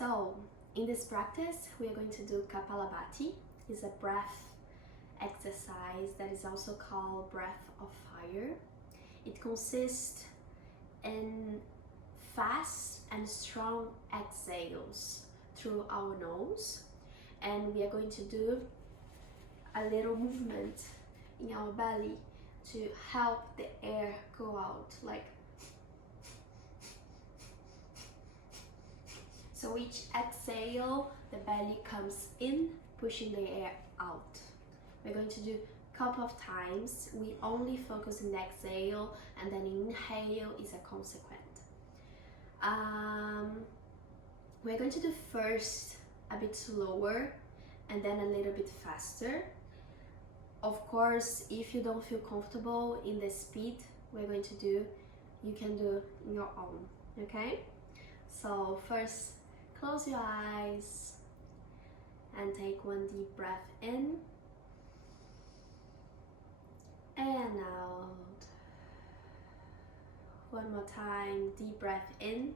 So, in this practice, we are going to do Kapalabhati. It's a breath exercise that is also called breath of fire. It consists in fast and strong exhales through our nose, and we are going to do a little movement in our belly to help the air go out, like so. Each exhale, the belly comes in, pushing the air out. We're going to do a couple of times. We only focus on the exhale, and then inhale is a consequent. We're going to do first a bit slower and then a little bit faster. Of course, if you don't feel comfortable in the speed we're going to do, you can do in your own, okay? So first, close your eyes and take one deep breath in and out. One more time, deep breath in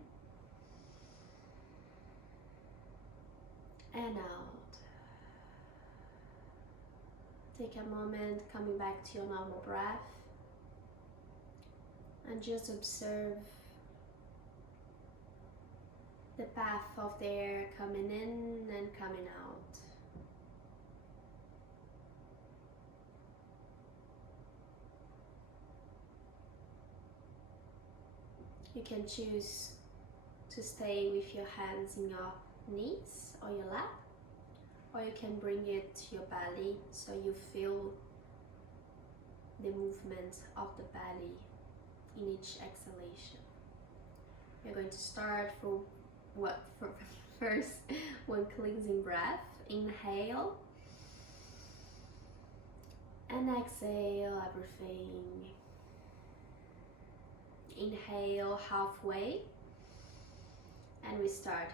and out. Take a moment coming back to your normal breath and just observe the path of the air coming in and coming out. You can choose to stay with your hands in your knees or your lap, or you can bring it to your belly so you feel the movement of the belly in each exhalation. We're going to start for first one cleansing breath. Inhale and exhale everything. Inhale halfway and we start.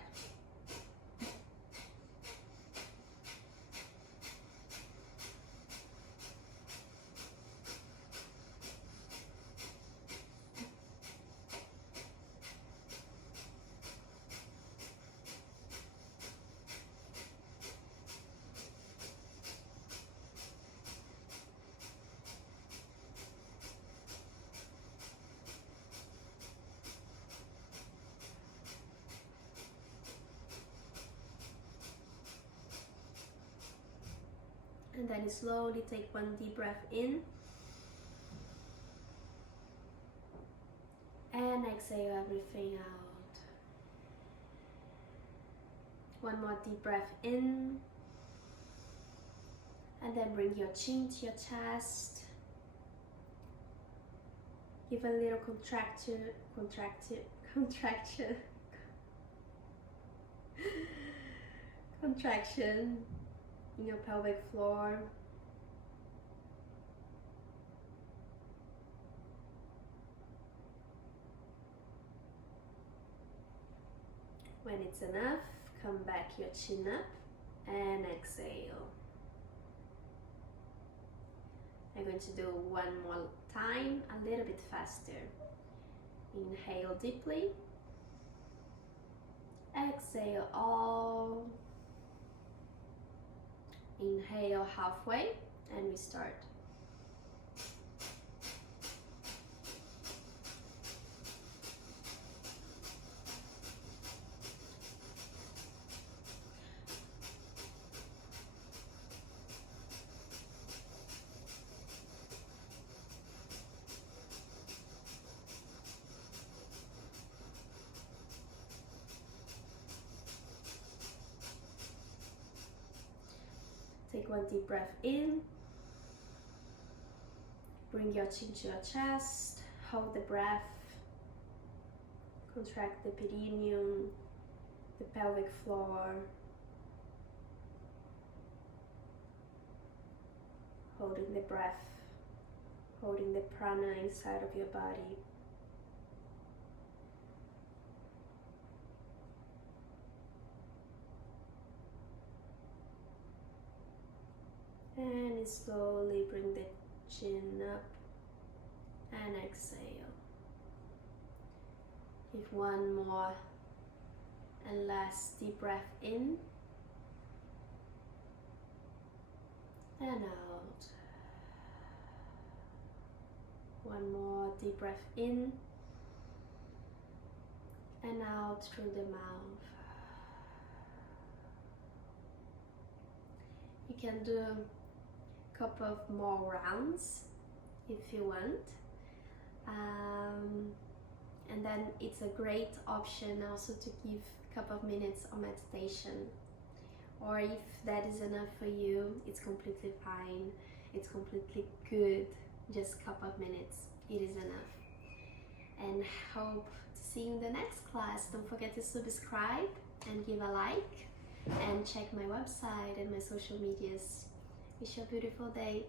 And then slowly take one deep breath in and exhale everything out. One more deep breath in and then bring your chin to your chest. Give a little contraction in your pelvic floor. When it's enough, come back your chin up and exhale. I'm going to do one more time, a little bit faster. Inhale deeply. Exhale all. Inhale halfway and we start. Take one deep breath in. Bring your chin to your chest. Hold the breath. Contract the perineum, the pelvic floor. Holding the breath, holding the prana inside of your body. And slowly bring the chin up and exhale. Give one more And last deep breath in and out. One more deep breath in and out through the mouth. You can do a couple of more rounds if you want. And then it's a great option also to give a couple of minutes of meditation. Or if that is enough for you, it's completely fine. It's completely good. Just a couple of minutes, it is enough. And hope to see you in the next class. Don't forget to subscribe and give a like. And check my website and my social medias. Wish you a beautiful day.